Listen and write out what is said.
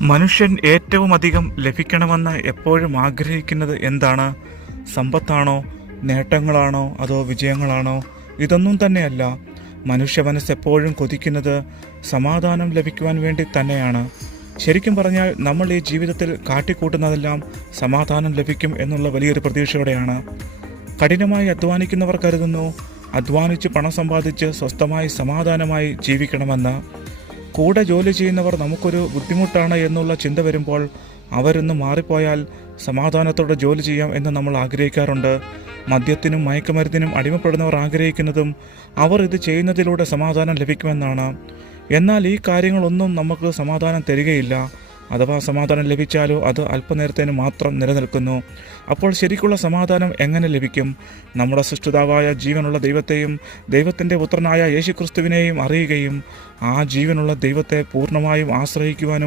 മനുഷ്യൻ ഏറ്റവും അധികം ലഭിക്കണമെന്ന് എപ്പോഴും ആഗ്രഹിക്കുന്നത് എന്താണ്? സമ്പത്താണോ, നേട്ടങ്ങളാണോ, അതോ വിജയങ്ങളാണോ? ഇതൊന്നും തന്നെയല്ല. മനുഷ്യ മനസ്സ് എപ്പോഴും കൊതിക്കുന്നത് സമാധാനം ലഭിക്കുവാൻ വേണ്ടി തന്നെയാണ്. ശരിക്കും പറഞ്ഞാൽ നമ്മൾ ഈ ജീവിതത്തിൽ കാട്ടിക്കൂട്ടുന്നതെല്ലാം സമാധാനം ലഭിക്കും എന്നുള്ള വലിയൊരു പ്രതീക്ഷയോടെയാണ്. കഠിനമായി അധ്വാനിക്കുന്നവർ കരുതുന്നു അധ്വാനിച്ച് പണം സമ്പാദിച്ച് സ്വസ്ഥമായി സമാധാനമായി ജീവിക്കണമെന്ന്. കൂടെ ജോലി ചെയ്യുന്നവർ നമുക്കൊരു ബുദ്ധിമുട്ടാണ് എന്നുള്ള ചിന്ത വരുമ്പോൾ അവരൊന്ന് മാറിപ്പോയാൽ സമാധാനത്തോടെ ജോലി ചെയ്യാം എന്ന് നമ്മൾ ആഗ്രഹിക്കാറുണ്ട്. മദ്യത്തിനും മയക്കുമരുന്നിനും അടിമപ്പെടുന്നവർ ആഗ്രഹിക്കുന്നതും അവർ ഇത് ചെയ്യുന്നതിലൂടെ സമാധാനം ലഭിക്കുമെന്നാണ്. എന്നാൽ ഈ കാര്യങ്ങളൊന്നും നമുക്ക് സമാധാനം തരികയില്ല. അഥവാ സമാധാനം ലഭിച്ചാലോ അത് അല്പനേരത്തേന് മാത്രം നിലനിൽക്കുന്നു. അപ്പോൾ ശരിക്കുള്ള സമാധാനം എങ്ങനെ ലഭിക്കും? നമ്മുടെ സൃഷ്ടിതാവായ ജീവനുള്ള ദൈവത്തെയും ദൈവത്തിൻ്റെ പുത്രനായ യേശുക്രിസ്തുവിനെയും അറിയുകയും ആ ജീവനുള്ള ദൈവത്തെ പൂർണ്ണമായും ആശ്രയിക്കുവാനും